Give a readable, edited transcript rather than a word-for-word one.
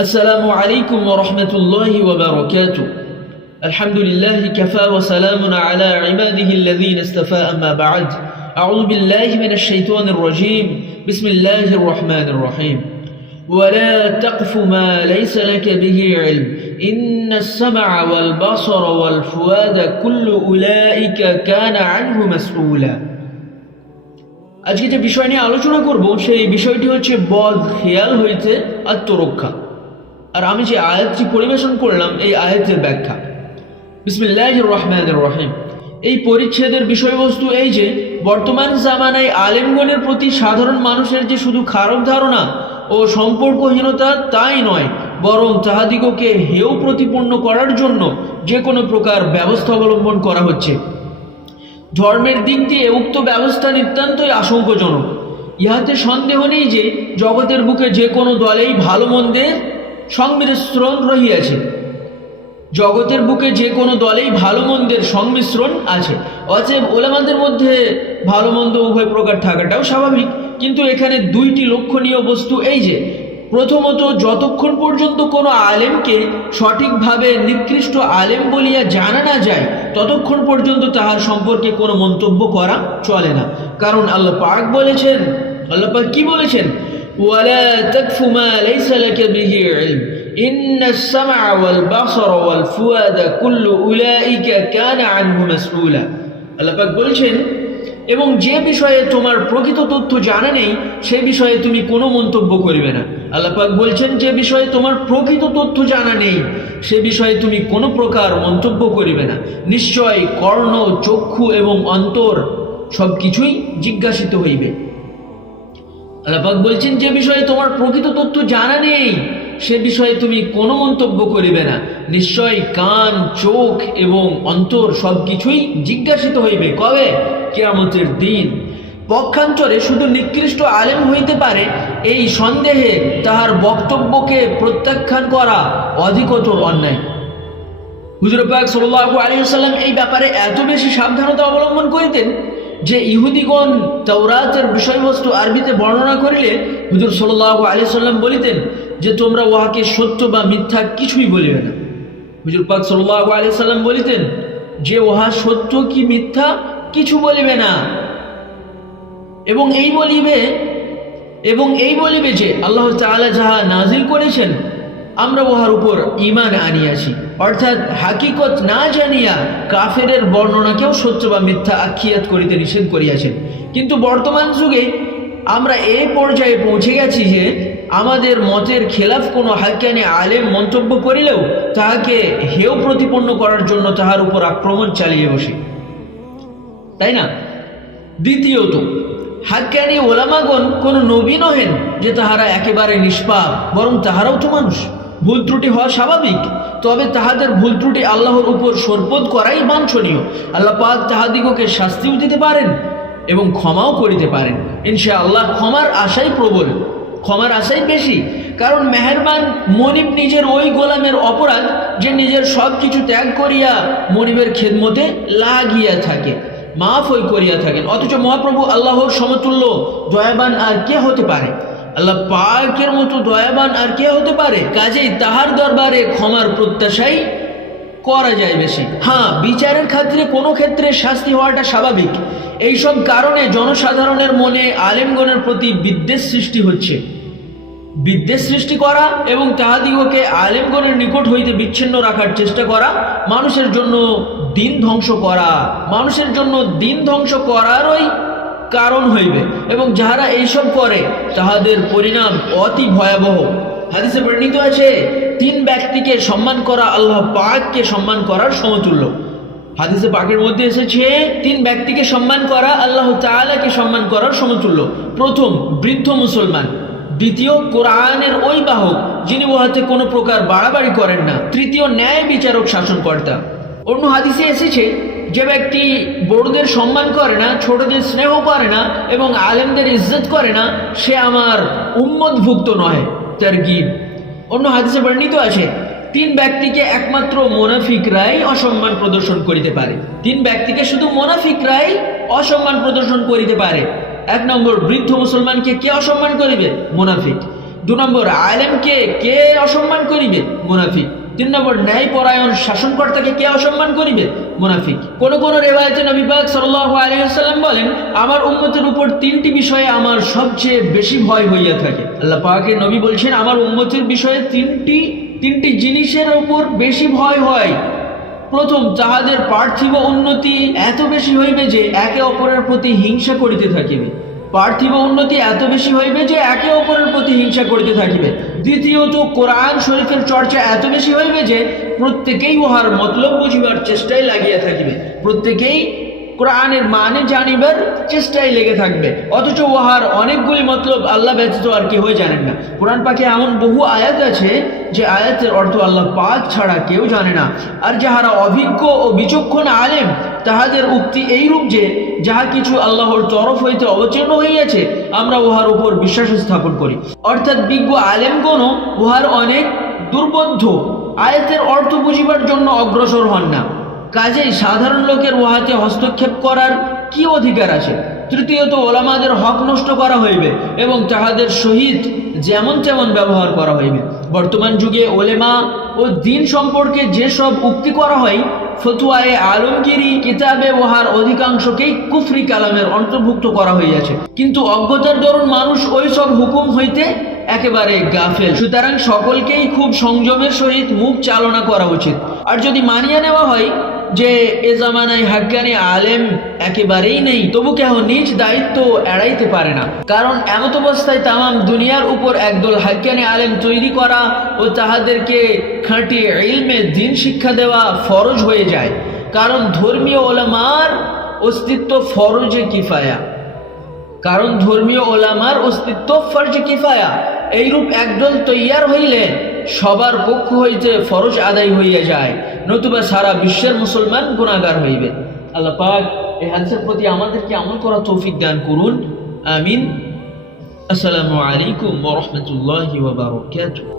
السلام عليكم ورحمة الله وبركاته. الحمد لله كفى وسلام على عباده الذين استفى أما بعد. أعوذ بالله من الشيطان الرجيم. بسم الله الرحمن الرحيم. ولا تقف ما ليس لك به علم إن السمع والبصر والفؤاد كل أولئك كان عنه مسؤولا. আজকে যে বিষয় নিয়ে আলোচনা করব সেই বিষয়টি হচ্ছে বদ খেয়াল হইতে আত্মরক্ষা। আর আমি যে আয়াতটি পরিবেশন করলাম এই আয়াতের ব্যাখ্যা। বিসমিল্লাহির রহমানির রহিম। এই পরিচ্ছেদের বিষয়বস্তু এই যে বর্তমান জামানায় আলেমগণের প্রতি সাধারণ মানুষের যে শুধু খারাপ ধারণা ও সম্পর্কহীনতা তাই নয়, বরং তাহাদিগকে হেয় প্রতিপন্ন করার জন্য যে কোনো প্রকার ব্যবস্থা অবলম্বন করা হচ্ছে। ধর্মের দিক দিয়ে উক্ত ব্যবস্থা নিতান্তই আশঙ্কাজনক। ইহাতে সন্দেহ নেই যে জগতের বুকে যে কোনো দলেই ভালো মন্দের সংমিশ্রণ রহিয়াছে। জগতের বুকে যে কোনো দলেই ভালো মন্দের সংমিশ্রণ আছে। অতএব ওলামাদের মধ্যে ভালো মন্দ উভয় প্রকার থাকাটাও স্বাভাবিক। কিন্তু এখানে দুইটি লক্ষণীয় বস্তু এই যে, প্রথমত, যতক্ষণ পর্যন্ত কোনো আলেমকে সঠিকভাবে নিকৃষ্ট আলেম বলিয়া জানা না যায় ততক্ষণ পর্যন্ত তাহার সম্পর্কে কোনো মন্তব্য করা চলে না। কারণ আল্লাহ পাক বলেছেন, আল্লাহ পাক কি বলেছেন? ওয়ালা তাকফু মা লাইসা লাকা বিহি ইলম ইন্নাস সামআ ওয়াল বাসারা ওয়াল ফুয়াদা কুল্লু উলাইকা কানা আনহু মাসউলা। আল্লাহ পাক বলছেন, এবং যে বিষয়ে তোমার প্রকৃত তথ্য জানা নেই সে বিষয়ে তুমি কোনো মন্তব্য করিবে না। আল্লাহ পাক বলছেন, যে বিষয়ে তোমার প্রকৃত তথ্য জানা নেই সে বিষয়ে তুমি কোনো প্রকার মন্তব্য করিবে না। নিশ্চয় কর্ণ, চক্ষু এবং অন্তর সব কিছুই জিজ্ঞাসিত হইবে। আল্লাহ পাক বলছেন, যে বিষয়ে তোমার প্রকৃত তথ্য জানা নেই সে বিষয়ে তুমি কোনো মন্তব্য করিবে না। নিশ্চয় কান, চোখ এবং অন্তর সব কিছুই জিজ্ঞাসিত হইবে। কবে? কিয়ামতের দিন। পক্ষান্তরে শুধু নিকৃষ্ট আলেম হইতে পারে এই সন্দেহে তাহার বক্তব্যকে প্রত্যাখ্যান করা অধিকতর অন্যায়। হুজুর পাক সাল্লাল্লাহু আলাইহি ওয়াসাল্লাম এই ব্যাপারে এত বেশি সাবধানতা অবলম্বন করিতেন যে ইহুদিগণ তাওরাতের বিষয়বস্তু আরবিতে বর্ণনা করিলে হুজুর সাল্লাল্লাহু আলাইহি ওয়াসাল্লাম বলিতেন যে তোমরা উহাকে সত্য বা মিথ্যা কিছুই বলিবে না। হুজুর পাক সাল্লাল্লাহু আলাইহি ওয়াসাল্লাম বলিতেন যে উহা সত্য কি মিথ্যা কিছু বলিবে না, এবং এই বলিবে যে আল্লাহ তাআলা যাহা নাজিল করেছেন আমরা উহার উপর ঈমান আনিয়াছি। অর্থাৎ হাকিকত না জানিয়া কাফেরের বর্ণনাকেও সত্য বা মিথ্যা আখ্যাত করিতে নিষেধ করিয়াছেন। কিন্তু বর্তমান যুগে আমরা এই পর্যায়ে পৌঁছে গেছি যে আমাদের মতের খেলাফ কোনো হাক্কানি আলেম মন্তব্য করিলেও তাহাকে হেয় প্রতিপন্ন করার জন্য তাহার উপর আক্রমণ চালিয়ে বসে, তাই না? দ্বিতীয়ত, হাক্কানি ওলামাগণ কোনো নবী নহেন যে তাহারা একেবারে নিষ্পাপ, বরং তাহারাও তো মানুষ। ভুল ত্রুটি হওয়া স্বাভাবিক, তবে তাহাদের ভুল ত্রুটি আল্লাহর উপর সরপদ করাই বাঞ্ছনীয়। আল্লাহ পাক তাহাদিগকে শাস্তিও দিতে পারেন এবং ক্ষমাও করিতে পারেন। ইনশাআল্লাহ ক্ষমার আশাই প্রবল, ক্ষমার আশাই বেশি। কারণ মেহেরবান মনিব নিজের ওই গোলামের অপরাধ যে নিজের সব কিছু ত্যাগ করিয়া মনিবের খেদমতে লাগিয়া থাকে, মাফ হই করিয়া থাকেন। অথচ মহাপ্রভু আল্লাহর সমতুল্য দয়াবান আর কে হতে পারে? আল্লাহ পাকের মতো দয়াবান আর কে হতে পারে? কাজেই তাহার দরবারে ক্ষমার প্রত্যাশাই করা যায় বেশি। হ্যাঁ, বিচারের ক্ষেত্রে কোনো ক্ষেত্রে শাস্তি হওয়াটা স্বাভাবিক। এইসব কারণে জনসাধারণের মনে আলেমগণের প্রতি বিদ্বেষ সৃষ্টি হচ্ছে। বিদ্বেষ সৃষ্টি করা এবং তাহাদিগকে আলেমগণের নিকট হইতে বিচ্ছিন্ন রাখার চেষ্টা করা মানুষের জন্য দিন ধ্বংস করারই কারণ হইবে, এবং যাহারা এইসব করে তাহাদের পরিণাম অতি ভয়াবহ। হাদিসে বর্ণিত আছে, 3 ব্যক্তিকে সম্মান করা আল্লাহ পাককে সম্মান করার সমতুল্য। হাদিসে পাকের মধ্যে এসেছে 3 ব্যক্তিকে সম্মান করা আল্লাহ তাআলাকে সম্মান করার সমতুল্য। প্রথম, বৃদ্ধ মুসলমান। দ্বিতীয়, কোরআনের ওই বাহক যিনি উহাতে কোনো প্রকার বাড়াবাড়ি করেন না। তৃতীয়, ন্যায় বিচারক শাসনকর্তা। অন্য হাদিসে এসেছে, যে ব্যক্তি বড়দের সম্মান করে না, ছোটদের স্নেহ করে না এবং আলেমদের ইজ্জত করে না সে আমার উম্মতভুক্ত নয়। তারগীব। অন্য হাদিসে বর্ণিত আছে, 3 ব্যক্তিকে একমাত্র মুনাফিকরাই অসম্মান প্রদর্শন করিতে পারে। 3 ব্যক্তিকে শুধু মুনাফিকরাই অসম্মান প্রদর্শন করিতে পারে। 1 নম্বর, বৃদ্ধ মুসলমানকে কে অসম্মান করিবে? মুনাফিক। 2 নম্বর, আলেমকে কে অসম্মান করিবে? মুনাফিক। 3 নম্বর, ন্যায় পরায়ণ শাসনকর্তাকে কে অসম্মান করিবে? মুনাফিক। কোন কোন রিওয়ায়াতে নবী পাক সাল্লাল্লাহু আলাইহি ওয়াসাল্লাম বলেন, আমার উম্মতের উপর 3টি বিষয়ে আমার সবচেয়ে বেশি ভয় হইয়া থাকে। আল্লাহ পাকের নবী বলছেন, আমার উম্মতের বিষয়ে তিনটি জিনিসের উপর বেশি ভয় হয়। প্রথম, তাহাদের পার্থিব উন্নতি এত বেশি হইবে যে একে অপরের প্রতি হিংসা করিতে থাকিবে। পার্থিব উন্নতি এত বেশি হইবে যে একে অপরের প্রতি হিংসা করিতে থাকিবে। দ্বিতীয়ত, কোরআন শরীফের চর্চা এত বেশি হইবে যে প্রত্যেকেই উহার মতলব বুঝিবার চেষ্টায় লাগিয়া থাকিবে। প্রত্যেকেই কোরআনের মানে জানিবার চেষ্টায় লেগে থাকবে, অথচ উহার অনেকগুলি মতলব আল্লাহ ব্যতীত আর কেউই জানেন না। কোরআন পাকে এমন বহু আয়াত আছে যে আয়াতের অর্থ আল্লাহ পাক ছাড়া কেউ জানে না। আর যাহারা অভিজ্ঞ ও বিচক্ষণ আলেম, তাহাদের উক্তি এইরূপ যে যাহা কিছু আল্লাহর তরফ হইতে অবতীর্ণ হইয়াছে আমরা উহার উপর বিশ্বাস স্থাপন করি। অর্থাৎ বিজ্ঞ আলেমগণও উহার অনেক দুর্বোধ্য আয়াতের অর্থ বুঝিবার জন্য অগ্রসর হন না। কাজেই সাধারণ লোকের উহাতে হস্তক্ষেপ করার কি অধিকার আছে? তৃতীয়ত, ওলামাদের হক নষ্ট করা হইবে এবং তাহাদের সহিত যেমন তেমন ব্যবহার করা হইবে। বর্তমান যুগে ওলেমা ও দিন সম্পর্কে যেসব উক্তি করা হয়, ফতুয়ায়ে আলমগিরি কিতাবে উহার অধিকাংশকেই কুফরি কালামের অন্তর্ভুক্ত করা হইয়াছে, কিন্তু অজ্ঞতার দরুন মানুষ ওই সব হুকুম হইতে একেবারে গাফেল। সুতরাং সকলকেই খুব সংযমের সহিত মুখ চালনা করা উচিত। আর যদি মানিয়ে নেওয়া হয় যে এ জামানায় হাক্কানি আলেম একেবারেই নেই, তবু কেহ নিজ দায়িত্ব এড়াইতে পারে না। কারণ এমত অবস্থায় তামাম দুনিয়ার উপর একদল হাক্কানি আলেম তৈরি করা ও তাহাদেরকে খাঁটি ইলমে দিন শিক্ষা দেওয়া ফরজ হয়ে যায়। কারণ ধর্মীয় ওলামার অস্তিত্ব ফরজে কিফায়া। এইরূপ একদল তৈয়ার হইলে সবার পক্ষ হইতে ফরজ আদায় হইয়া যায়, নতুবা সারা বিশ্বের মুসলমান গুনাহগার হইবে। আল্লাহ পাক এই হাদিসের প্রতি আমাদেরকে আমল করার তৌফিক দান করুন, আমিন। আসসালামু আলাইকুম ওয়া রাহমাতুল্লাহি ওয়া বারাকাতুহু।